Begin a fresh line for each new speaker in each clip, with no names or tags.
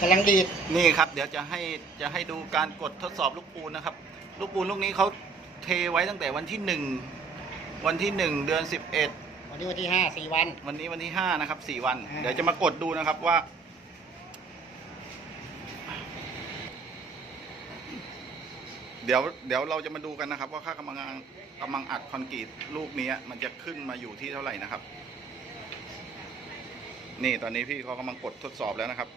กำลังดีด
นี่ครับ เดี๋ยวจะให้จะให้ดูการกดทดสอบลูกปูนนะครับ ลูกปูนลูกนี้เขาเทไว้ตั้งแต่วันที่หนึ่งวันที่หนึ่งเดือนสิบเอ็ด
วันนี้วันที่ห้าสี่วัน
วันนี้วันที่ห้านะครับสี่วัน
อ่า
เดี๋ยวจะมากดดูนะครับว่า เดี๋ยวเดี๋ยวเราจะมาดูกันนะครับ ว่าค่ากำลังกำลังอัดคอนกรีตลูกนี้มันจะขึ้นมาอยู่ที่เท่าไหร่นะครับ นี่ตอนนี้พี่เขากำลังกดทดสอบแล้วนะครับ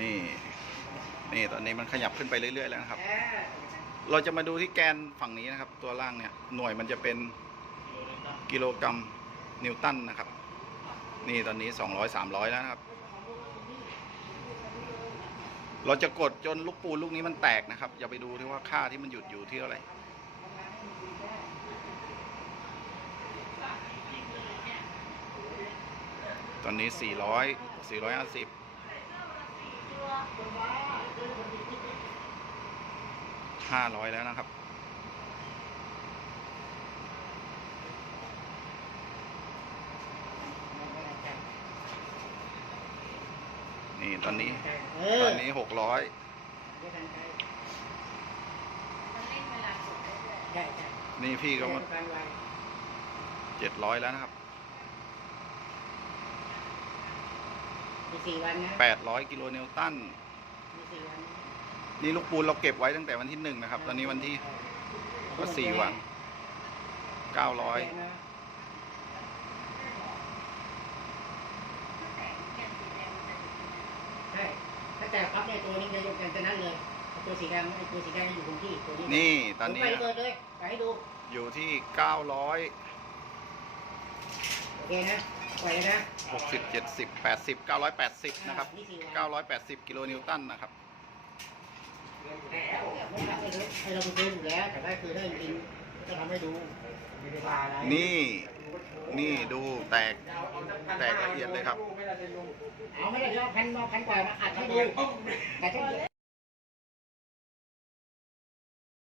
นี่ นี่ตอนนี้มันขยับขึ้นไปเรื่อยๆแล้วนะครับ เราจะมาดูที่แกนฝั่งนี้นะครับ ตัวล่างเนี่ย หน่วยมันจะเป็นกิโลกรัมนิวตันนะครับ นี่ตอนนี้200 300แล้วนะครับ เราจะกดจนลูกปูนลูกนี้มันแตกนะครับ อย่าไปดูที่ว่าค่าที่มันหยุดอยู่ที่เท่าไหร่ตอนนี้ 400 450 500แล้วนะครับ นี่ตอนนี้
เอ
ต
อ
อนนี้600
ใช่ใช่
นี่พี่ก็มา
การไว
700แล้วนะครับ
มีสี่วันนะ
800กิโลนิวตัน
มีสี่วันนะ
นี่ลูกปูนเราเก็บไว้ตั้งแต่วันที่หนึ่งนะครับ ตอนนี้วันที่ก็สี่วัน900
ใช่ถ้าแต่ปั๊บเนี่ยตัวนี้จะยกกันแต่นั้นเลย ตัวสีแดงไอ้ตัวสีแดงจะอยู่คงที่ตัวนี้
นี่ตอนนี้
ผมไปเปิดเลยไปให้ดู
อยู่ที่
โอเคนะ ปล่อยเลยนะ
960 70 80 980นะครับ
นี่สี่วัน
980กิโลนิวตันนะครับ
ไม่ทำให้รู้ให้เราไปดูอยู่แล้วแต่ว่าคือถ้าจริงๆก็ทำให้ดูไม่ได้ว่าอะไร
นี่ นี่ดูแตก แตกละเอียดเลยครับ
เอาไม่ได้เอาพันมาพันกว่ามาอัดให้ดูแต่ถ้า